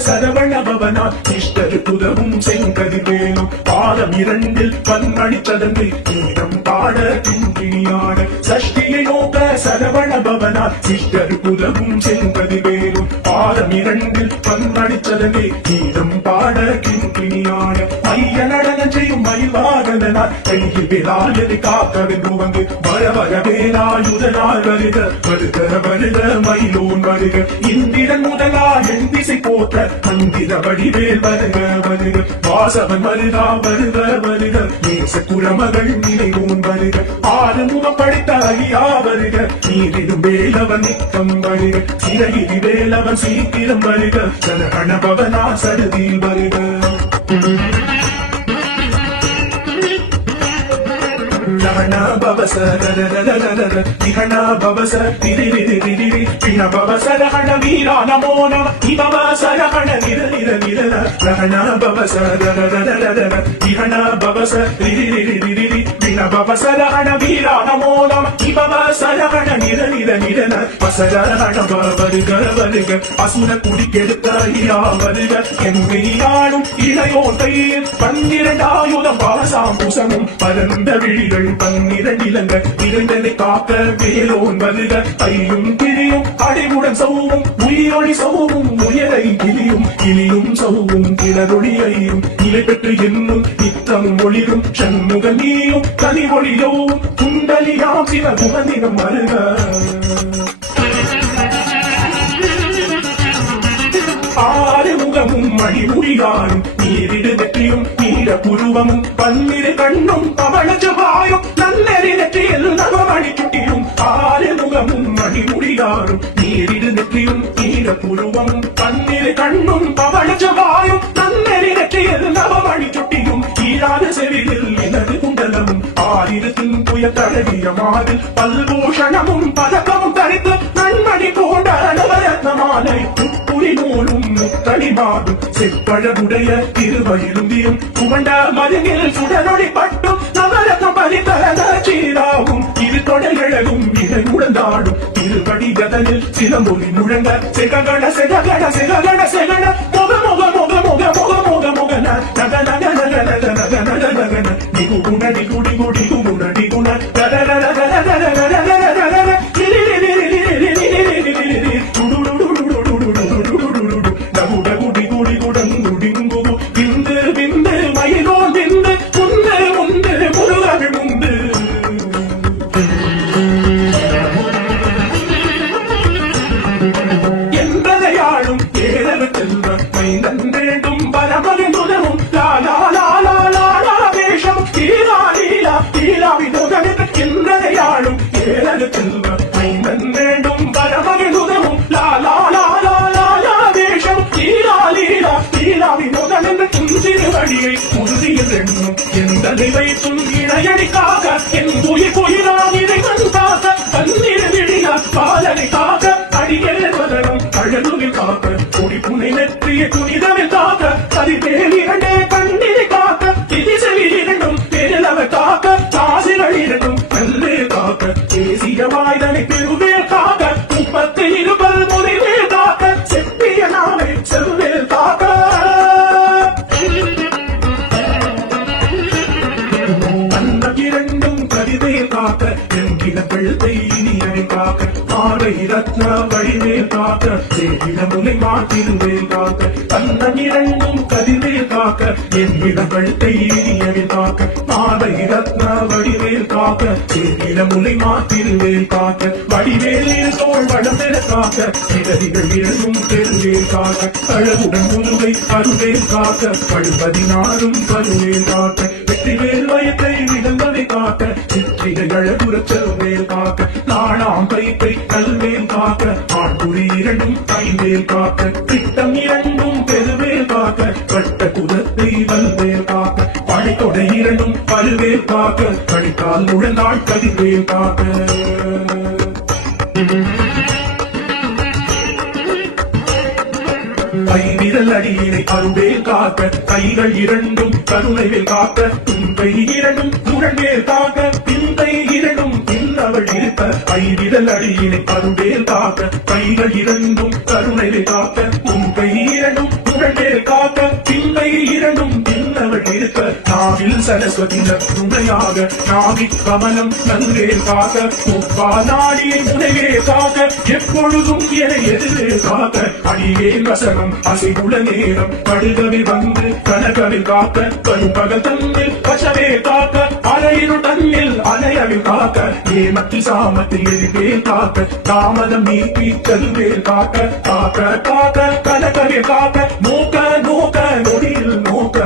Saravana பவனார் sister புதவும் செங்கதிர்வேலும் பாதம் இரண்டில் பன்மணித்ததங்கை கீதம் பாட கிங்கிணியாட சஷ்டியை நோக்க சரவண பவனார் சிஷ்டர் புதவும் செங்கதிர்வேலும் பாதம் இரண்டில் பன்மணித்ததங்கை கீதம் பாட கிங்கிணியாட மைய நடனம் செய்யும் மயில்வாகனார் கையில் வேலாயதை காக்க வென்று வந்து வர வர வேலாயுதனார் வருக வருக வருக மயிலோன் வருக இந்திரன் முதலா என் திசை போற்ற மந்திர வடிவேல் வருக வருக வாசவன் வருகா வருக வருக நேச குரமகள் நினைவோன் வருக ஆறுமுகம் படைத்த ஐயா வருக நீரிடும் வேலவன் நித்தம் வருக சிறையிரி வேலவன் சீக்கிரம் வருக சரகண பவனா சடுதியில் வருக Lahana babasa da da da da da da Dihana babasa di di di di di di Dihana babasa lahana veera namo nama Ibabasa lahana nira nira nira Lahana babasa da da da da da da Dihana babasa di di di di di di Dihana babasa lahana veera namo nama Ibabasa lahana nira nira nira Basara lahana babaruga baruga Asuna kudikkedutha iya baruga Engeiyaalum ilayon கையில் பன்னிரண்டாயுதம் பாசாம் பூசமும் பரந்த விழிகள் பன்னிரண்டிலங்கள் இரண்டனை காக்க வேலோன் வருக ஐயும் கிளியும் அடிவுடன் சௌவும் உயிரொளி சௌவும் உயரை கிளியும் கிளியும் சௌவும் கிளரொளி ஐயும் நிலை பெற்று என்னும் நித்தம் ஒளிரும் சண்முக நீயும் கனி ஒளியோவும் குண்டலியாம் சிவ குமந்திரம் வருக ஆறுமுகமும் மணிமுடிகாரும் நீரிடு நெற்றியும் நீர புருவமும் பன்னிரு கண்ணும் பவளஜபாயும் நன்னெறி நெற்றியில் நவமணி சுட்டியும் ஆறுமுகமும் மணிமுடிகாரும் நீரிடு நெற்றியும் நீர புருவமும் பன்னிரு கண்ணும் பவளஜபாயும் நன்னெறி நெற்றியில் நவமணி சுட்டியும் ஈராத செவியில் எனது குண்டலமும் ஆயிரத்தின் புய தடவிய மாதில் பல்பூஷணமும் பதக்கமும் தரித்து நன்மணி போன்ற நவரத்னமாலை நூலும் முத்தளிமாடும் செப்பழகுடைய திருவயிலுந்தியும் புகண்ட மருங்கில் சுடரொளி பட்டும் நவரத்னம் பலிதரீராகும் இரு தொடையழகும் இதை உடந்தாடும் திருவடி கதனில் சிலம்பொலி முழங்க செககண செககண செககண செகண முக முக முக முக முக முக முகன நக நக நக நக நக நக நகன நிகு குண நிகு நிகு நிகு குண நிகுண நக நக நக நக நக நக நக வேண்டும் பரமகிழுதமும் லாலா லாலா லாலா வேஷம் லீலா லீலா லீலா வினோதன் என்ற திருவடியை உறுதியில் எண்ணும் எந்தனை வைத்தும் இணையடிக்காக என் உயிர் உயிராம் இறைவன் காக்க பன்னிரு விழியா பாலனை காக்க அடியல் வதனம் அழகுவில் காக்க கொடி புனை நெற்றிய துணிதவில் காக்க கதிர்வேல் இரண்டே கண்ணினை காக்க திதி செவி இரண்டும் பெருளவ காக்க காசிகள் இரண்டும் கல்லே காக்க தேசிய வாய்தனை பெருவேல் காக்க முப்பத்தி இருபல் முறைவேல் காக்க செப்பிய நாளை செவ்வேல் காக்க அந்த இரண்டும் கதிர்வேல் காக்க என்கிற பிள்ளை இனியனை காக்க மாலை ரத்ன வழிவேல் காக்க சேகிட முலை மாற்றிருவேல் காக்க அந்த இரண்டும் கதிர்வேல் காக்க என்கிற பிள்ளை இனியனை காக்க மாலை ரத்ன வடிவேல் காக்க சேகிட முலை மாற்றிருவேல் காக்க வடிவேலில் தோல் வடமென காக்க இடதிகள் இரண்டும் பெருவேல் காக்க அழகுடன் முதுகை அருவேல் காக்க பழுபதினாரும் பருவேல் காக்க வெற்றிவேல் வயத்தை விளம்பவை காக்க சிற்றிகை அழகுறச் செல்வேல் காக்க நாணாம் கைத்தை கல்வேல் காக்க ஆண்குறி இரண்டும் ஐவேல் காக்க திட்டம் இரண்டும் பெருவேல் காக்க கட்ட குதத்தை வல்வேல் காக்க படைத்தொடை இரண்டும் பல்வேல் காக்க கடித்தால் முழந்தாள் கதிர்வேல் காக்க கைவிரல் அடியினை அருவேல் காக்க கைகள் இரண்டும் கருணைவேல் காக்க துன்பை இரண்டும் முரண்வேல் காக்க பிந்தை இரண்டும் பின்னவள் இருக்க கைவிரல் அடியினை அருவேல் காக்க கைகள் இரண்டும் கருணைவேல் காக்க துன்பை இரண்டும் புகழ்ந்தேல் காக்க பிள்ளை இரண்டும் பின்னவள் இருக்க நாவில் சரஸ்வதி துணையாக நாவி கமலம் நன்றே காக்க உப்பா நாடியை முனைவே காக்க எப்பொழுதும் என எதிரே காக்க அடியே வசனம் அசைவுள்ள நேரம் படுகவில் வந்து கனகவில் காக்க கருப்பகல் தன்னில் பசவே காக்க அலையினுள் தன்னில் அலையவில் காக்க ஏமத்தில் சாமத்தில் எதிர்வேல் காக்க தாமதம் நீக்கி கருவேல் காக்க காக்க காக்க கனகவே காக்க நோக்க நோக்க நொடியில் நோக்க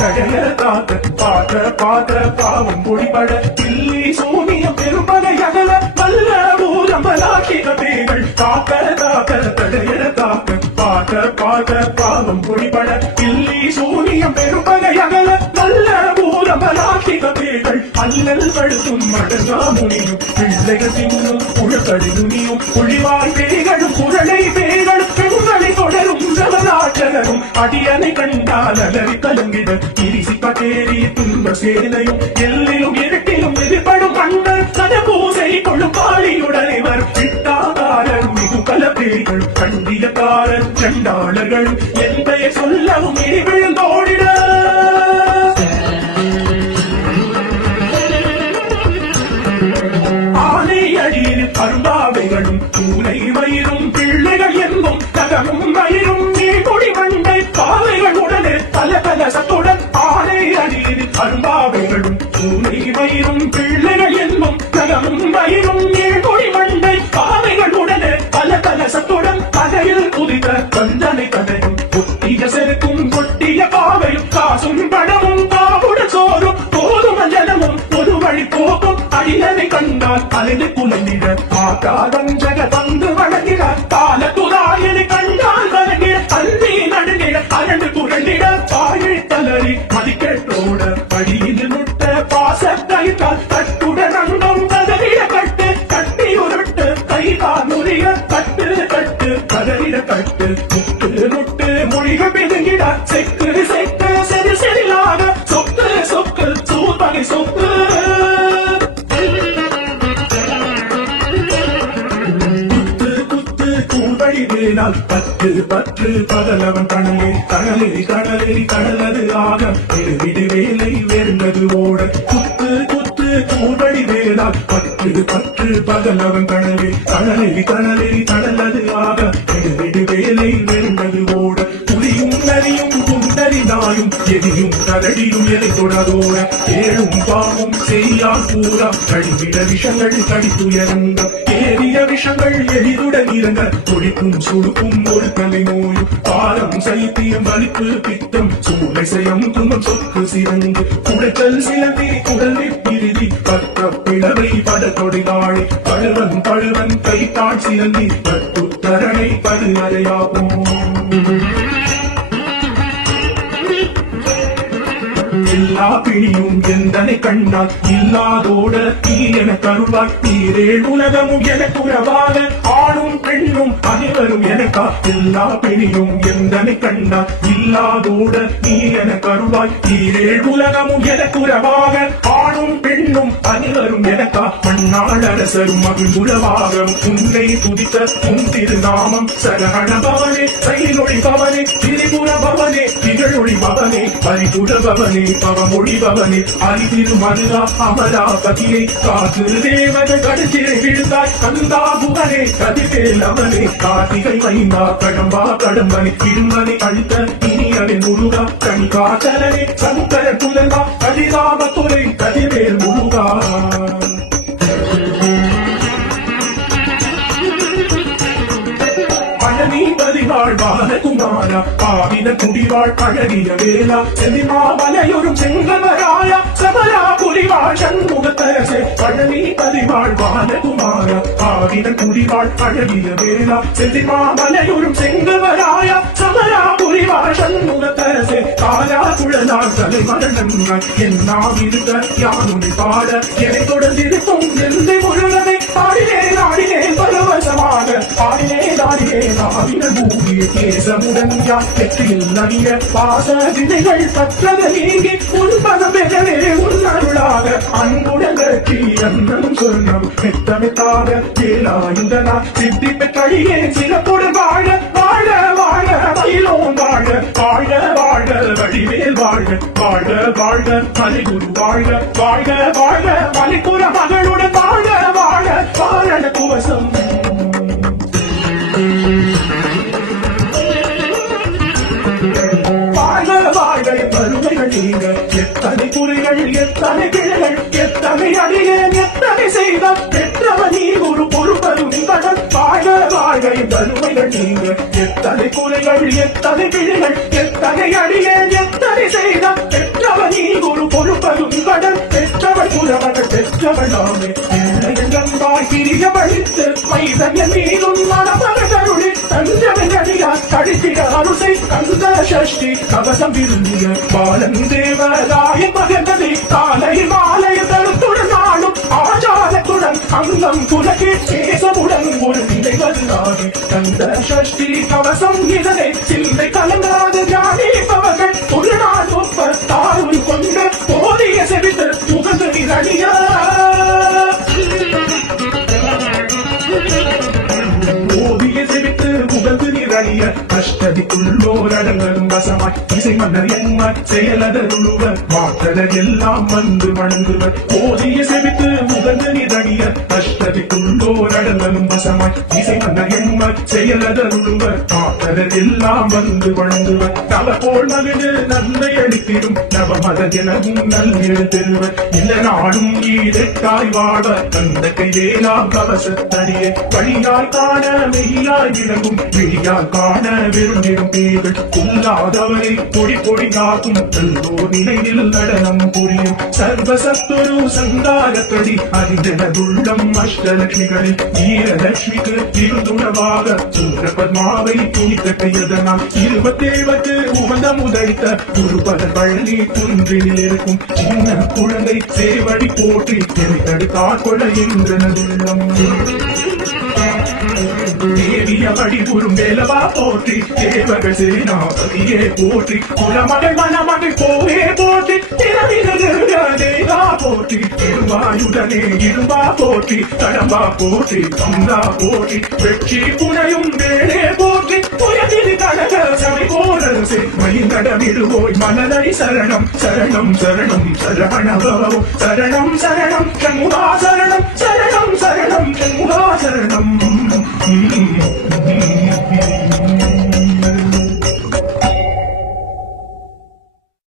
கடல காக்க பாக்க பாக்க பாவம் பொடிபட கிள்ளி சூனியம் பெரும்பகை அகல நல்ல ஊரம்பலாக்கி கதைகள் காக்க காக்க கடையல காக்க பாக்க பாக்க பாவம் பொடிபட கிள்ளி சூனியம் பெரும்பகை அகல நல்ல ஊரம்பலாக்கி கதைகள் அல்லல் படுத்தும் மடங்கா முனியும் பிள்ளைகள் தின்னும் உழக்கடி நுனியும் புழிவாய் பேய்களும் குரலை பேய்களும் பெண்களை தொடரும் ஜவராட்சகரும் அடியனை கண்டால் அலறி கலங்கிட இரிசி பகேரி துன்ப சேனையும் எல்லிலும் இருட்டிலும் எதிர்படும் மன்னர் கனபூசை கொள்ளும் பாலியுடனே வரும் சிட்டாதாரர் மிகு கலப்பேய்கள் கண்டியக்காரர் சண்டாளர்கள் என் பெயர் சொல்லவும் இனி விழுந்தோடிட ஆனை அடியில் அருந்தாவைகளும் பூனை வயிறும் பிள்ளைகள் என்பும் தகமும் வயிறும் நீர்மொழி மண்டை பாவைகள் உடனே பல பல சத்துடன் ஆனை அடியில் அருந்தாவைகளும் பூனை வயிறும் பிள்ளைகள் என்பும் தகமும் வயிறும் நீர்மொழி மண்டை பாவைகள் உடனே பல பல சத்துடன் கதையில் புதித கந்தனை கதையும் கொட்டிய செருக்கும் கொட்டிய பாவையும் காசும் பணமும் பாவுட சோறும் போதும் ஜனமும் ஒரு வழி போகும் அடியனை கண்டால் அலைந்து குலைந்திட மாட்டாதஞ்சக தந்து வழங்கிட கால துராயனை கண்டால் வழங்கிட அன்பி நடுங்கிட அரண்டு புரண்டிட பாயை தளறி மதிக்கட்டோட வழியில் முட்ட பாச கைத்தால் கட்டுடன் அங்கம் கதறிட கட்டு கட்டி உருட்டு கைகால் முறிய கட்டு கட்டு கதறிட கட்டு முட்டு முட்டு மொழிக பிதுங்கிட செக்கு செக்கு செறி செறிலாக சொக்கு சொக்கு சூழ்வகை சொக்கு பற்று பற்று பகலவன் கணலே கடலே கடலே கடலது ஆக விடு வேலை வேர்ந்தது ஓட குத்து குத்து கூர்வழி வேளால் பற்று பற்று பகலவன் கணலே கடலே கடலே கடலது ஆக விடு வேலை வேர்ந்தது ஓட புலியும் நரியும் குண்டறிந்தாயும் எதியும் கரடியும் எதை தொடரோட ஏழும் பாவம் செய்யால் பூரா கடிவிட விஷங்கள் கடித்துயரங்க ஏறிய விஷங்கள் எளிதுடன் இறங்க துடிக்கும் சுடுக்கும் ஒரு தலை நோயும் பாரம் சைத்தியம் வலிப்பு பித்தம் சூளை செய்யம் துன்பம் சொக்கு சிறந்து குடைத்தல் சிலந்தி குடலை பிரிதி பற்ற பிளவை பட தொடைதாழி பழுவன் பழுவன் கைத்தாள் சிலந்தி பட்டுத்தரணை படுவரையாகும் எல்லா பிணியும் எந்தனை கண்டால் இல்லாதோட நீ என கருவாய் நீரேழ் உலகமும் எனக்கு உறவாக ஆணும் பெண்ணும் அனைவரும் எனக்கா எல்லா பிணியும் எந்தனை கண்டால் இல்லாதோட நீ என கருவாய் நீரேழ் உலகமும் எனக்கு உறவாக ஆணும் பெண்ணும் அனைவரும் எனக்கா மண்ணாள் அரசரும் மகிழ்வுறவாக உன்னை துதித்த உன் திருநாமம் சரகண பவனே செயலொழி பவனே திரிபுர பவனே திகழொழி பவனே பரிபுர பவனே பவமொழி பவனே அறிதிரு மருதா அமராபதியை காத்து தேவர்கள் கடுத்திரை விழுந்தாய் கந்தா புகனே கதிர்வேல் அவனே கார்த்திகை மைந்தா கடம்பா கடம்பனை திருமனை அழுத்த இனியவன் முருகா கண்காச்சலனே சங்கர புலங்கா கதிராமத்துறை கதிர்வேல் முருகா பாலகுமாரா பாவின குடிவாழ் அழகிய வேளா செந்திமாமலையொரும் செங்கமராயா சபரா புலிவாழ் சண்முகத்தரசே பழனி பதிவாழ் பாலகுமாரா பாவின குடிவாழ் அழகிய வேளா செந்திமாமலையொரும் செங்கமராயா சபரா புலிவாழ் சண்முகத்தரசே காலா குழலால் தலை மரணங்கள் என்னாவிருக்க யானுனை பாட எனை தொடர்ந்திருக்கும் எந்த முழுவதை ஆடினேன் ஆடினேன் பரவசமாக ஆடினேன் தானே நாவின பூமிய கேசமுடன் யார் வெற்றியில் நவிய பாச விதைகள் பற்றத நீங்கி உன்பதம் பெறவே உன்னருளாக அன்புடன் வெற்றி அண்ணனும் சொன்னம் மெத்தமெத்தாக வேலாயுதனா சித்தி பெற்றழியே சிறப்புடன் வாழ வாழ வாழ மயிலோன் வாழ வாழ வாழ வடிவேல் வாழ வாழ வாழ மலைகுரு வாழ வாழ வாழ மலைக்குற மகளுடன் வாழ வாழ வாழ குவசம் வறுமைகள் நீங்க எத்தனை குறைகள் எத்தனை கிளைகள் எத்தனை அடியேன் எத்தனை செய்த பெற்றவ நீ ஒரு பொறுப்பரும் பகல் வாழ வாழ வறுமைகள் நீங்க எத்தனை குறைகள் எத்தனை கிளைகள் எத்தனை அடியேன் எத்தனை செய்த பெற்றவ நீ ஒரு பொறுப்பரும் பகல் பெற்றவள் புறவர்கள் பெற்றவள் நாமே எங்கெங்காய் பிரிய வழித்து மைதன் மீதும் மனமகருளி தஞ்சவனியா கழித்திட அருசை கந்த சஷ்டி கவசம் விரும்பிய பாலன் தேவராய மகனதை காலை மாலை தருத்துடன் நாளும் ஆச்சாரத்துடன் அங்கம் புலகே கேசமுடன் ஒரு நிலை வருகிறாகி கந்த சஷ்டி கவசம் இதனை சிந்தை கலங்காத ஜானிப்பவர்கள் ஒரு நாள் ஒப்ப தாருள் கொண்டு போதிய செவித்து புகழ்ந்து நிரணியா அஷ்டதிக்குள்ளோரடங்களும் வசமாய் இசை மன்னர் எம்மாய் செயலதருளுவர் வாக்களர் எல்லாம் வந்து வணங்குவர் போதிய செவித்து முகந்து நிதழிய அஷ்டதிக்குள்ளோரடங்களும் வசமாய் இசை மன்னர் எம்மாய் செயலதருளுவர் வாக்களர் எல்லாம் வந்து வணங்குவர் தவ போல் மகிழ்ந்து நன்மை அளித்திடும் நவமத எனவும் நல்நெழு திருவர் இந்த நாடும் ஈடெட்டாய் வாழ அந்த கைவேலாம் கவசத்தடியே வழியாய் காண மெய்யாய் விளங்கும் விழியால் காண விரும்பிடும் பேர்கள் இல்லாதவரை பொடி பொடியாகும் எல்லோ நிலையில் நடனம் புரியும் சர்வசத்துரு சங்காரத்தடி அறிந்தனதுள்ளம் அஷ்டலட்சுமிகளில் வீரலட்சுமிக்கு இருந்துணவாக சூரபத்மாவை துணித்தட்டையதனால் 27 உகந்த முதைத்த குருபத பழனி குன்றில் இருக்கும் சின்ன குழந்தை சேவடி போற்றி என்னை தடுத்தாற் கொள்ள என்றனதுள்ளம் தேவிய வழி குறும் வேலவா போற்றி தேவர்கள் சேனாபதியே போற்றி குலமகள் மணமகள் போவே போற்றி தேவா போற்றி இருவாயுடனே இருவா போற்றி கடம்பா போற்றி கந்தா போற்றி வெற்றி புனையும் வேளே போற்றி புயதிரி கனக சமை போரசே மயிலடமிடுவோய் மனதை சரணம் சரணம் சரணம் சரவணபவோ சரணம் சரணம் சண்முகா சரணம் சரணம் சரணம் சண்முகா சரணம்